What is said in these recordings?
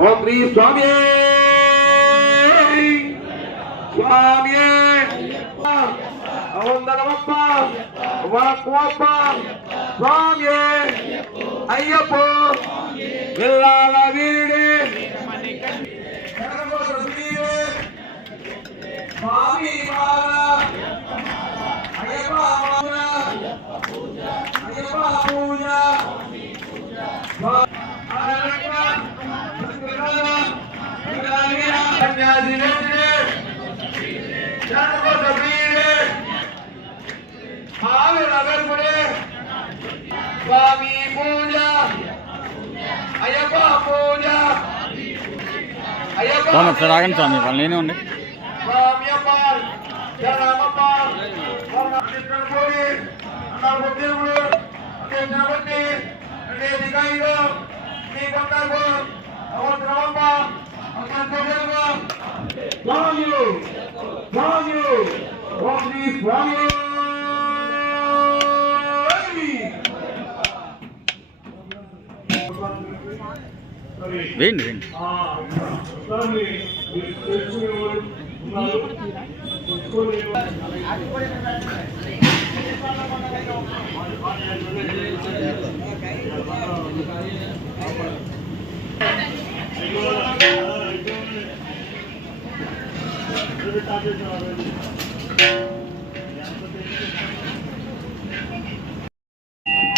ఓం శ్రీ స్వామి స్వామి వందనమప్ప వనక్కువప్ప స్వామి అయ్యప్ప వెళ్ళాల వీరుడే స్వామి అయ్యప్ప పూజ స్వామి పూజ అయ్యప్ప పూజ ఒకసారి ఆగండి స్వామి వాళ్ళు నేనే ఉండి స్వామి వేయండి వేయండి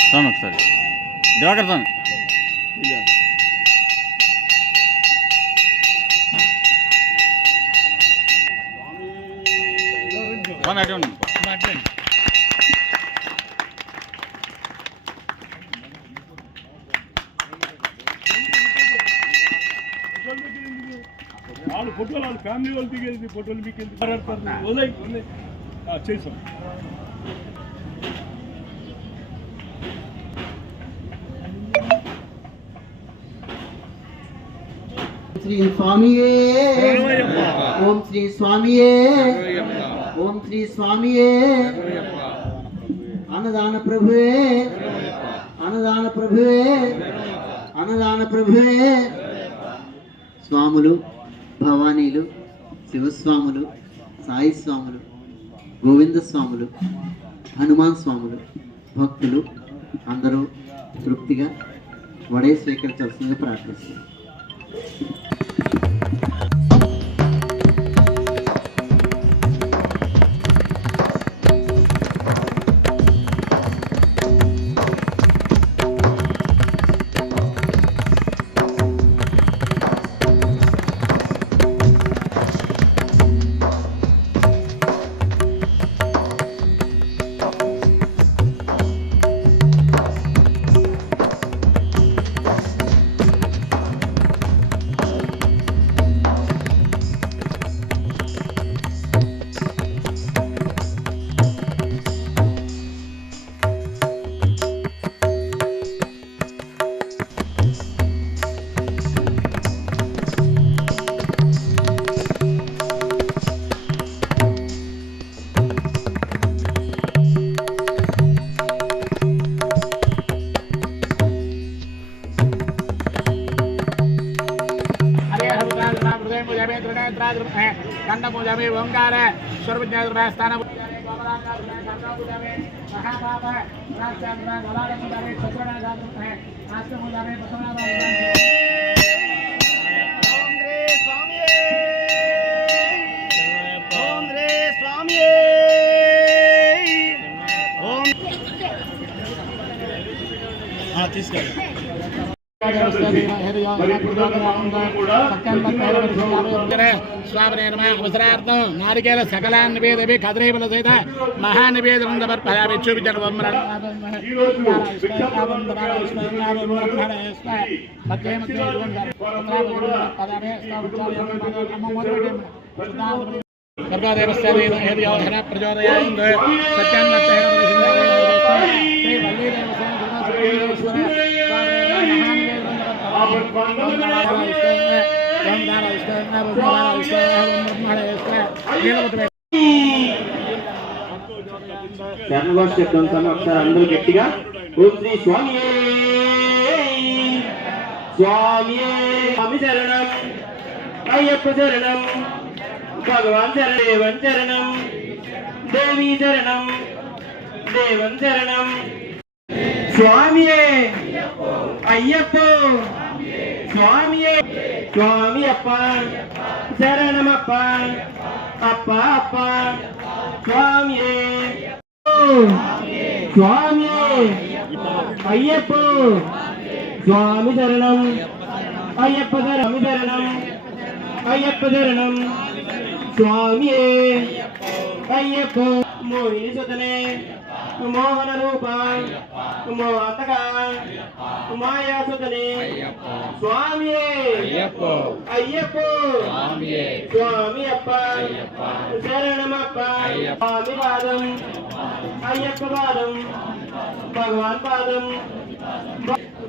స్వామి ఒకసారి దివాకర్ స్వామి స్వామి అటు ఉండండి వాళ్ళు ఫోటోలు వాళ్ళ ఫ్యామిలీ వాళ్ళు దిగేది ఫోటోలు మీకు చేసాం శ్రీ స్వామియే ఓం శ్రీ స్వామియే ఓం శ్రీ స్వామియే అన్నదాన ప్రభువే అన్నదాన ప్రభువే అన్నదాన ప్రభువే స్వాములు భవానీలు శివస్వాములు సాయి స్వాములు గోవింద స్వాములు హనుమాన్ స్వాములు భక్తులు అందరూ తృప్తిగా వడే స్వీకరించాల్సిందిగా ప్రార్థిస్తున్నారు. कंडपूजामे ओंकार सर्वज्ञान स्वामी नम अवसरार्थम नारिकेल सकलान् निवेदयामि कदलीफल सहित महानिवेदनं समर्पयामि प्रचोदयामि శరణఘోష చెప్తాం స్వామి ఒకసారి అందరూ గట్టిగా ఓం శ్రీ స్వామి స్వామి స్వామి శరణం అయ్యప్ప శరణం భగవాన్ శరణం దేవన్ శరణం దేవి శరణం దేవన్ శరణం స్వామియే అయ్యప్ప స్వామియే స్వామి అప్ప శరణమప్ప అప్ప అప్ప స్వామియే స్వామియే అయ్యప్ప స్వామి శరణం అయ్యప్ప శరణం శరణం అయ్యప్ప శరణం స్వామియే అయ్యప్ప మోహిని సుతనే మోహన రూప మోహతక మాయా సుతనే స్వామియే అయ్యప్ప స్వామి అప్ప శరణమప్ప స్వామి పాదం అయ్యప్ప పాదం భగవాన్ పాదం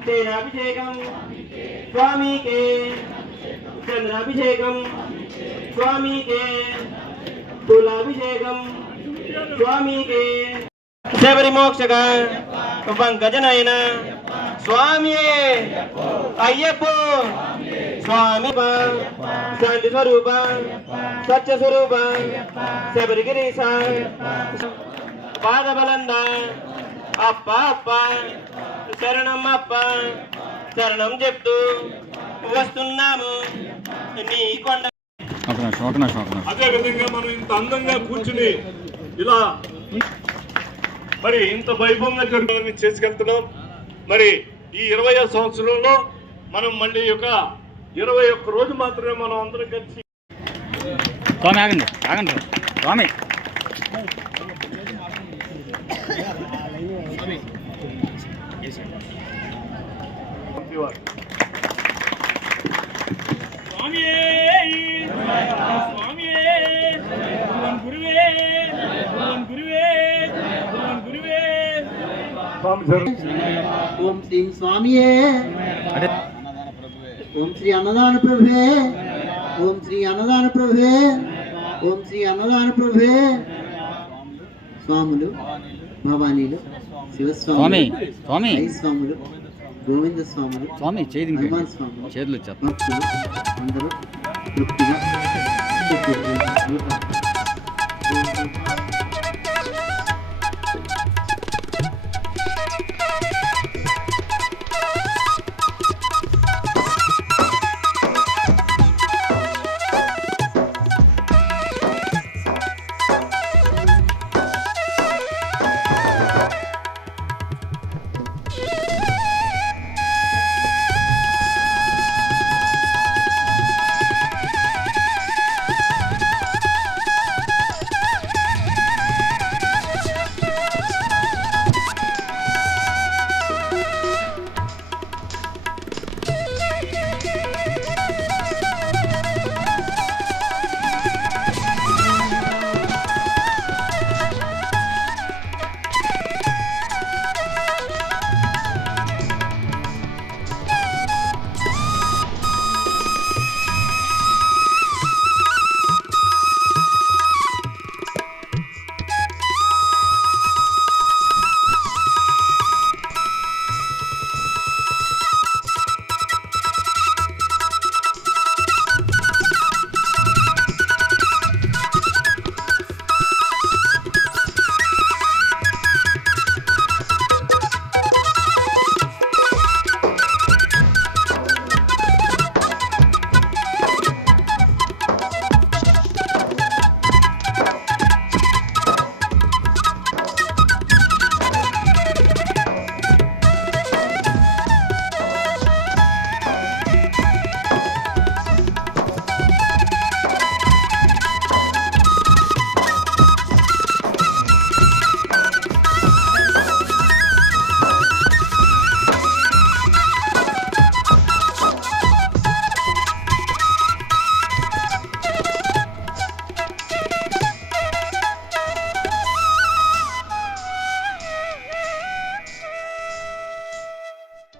తేనాభిషేకం స్వామికే చంద్రాభిషేకం స్వామికే తులాభిషేకం స్వామికే శబరి మోక్షక పంకజనయన స్వామియే అయ్యప్ప స్వామి శాంతి స్వరూప సత్య స్వరూప శబరిగిరీశ పాదబలంద అప్ప అప్ప శరణం అప్ప శరణం చెప్తూ వస్తున్నాము నీ కొండ. ఒక నిమిషం. అదే విధంగా మనం ఇంత అందంగా కూర్చుని ఇలా మరి ఇంత వైభవంగా జరగాలని చేసుకెళ్తున్నాం. మరి ఈ 20వ సంవత్సరంలో మనం మళ్ళీ ఒక 21 రోజు మాత్రమే మనం అందరం కలిసి స్వామి ఆగండి స్వామి ఓం శ్రీ స్వామియే ఓం శ్రీ అన్నదాన ప్రభువే ఓం శ్రీ అన్నదాన ప్రభువే ఓం శ్రీ అన్నదాన ప్రభువే స్వాములు భవానీలు శివస్వామి స్వామి స్వాములు గోవింద స్వాములు స్వామి చేతి హనుమాన్ స్వాములు చేతులు వచ్చేస్తాం భక్తులు అందరూ తృప్తిగా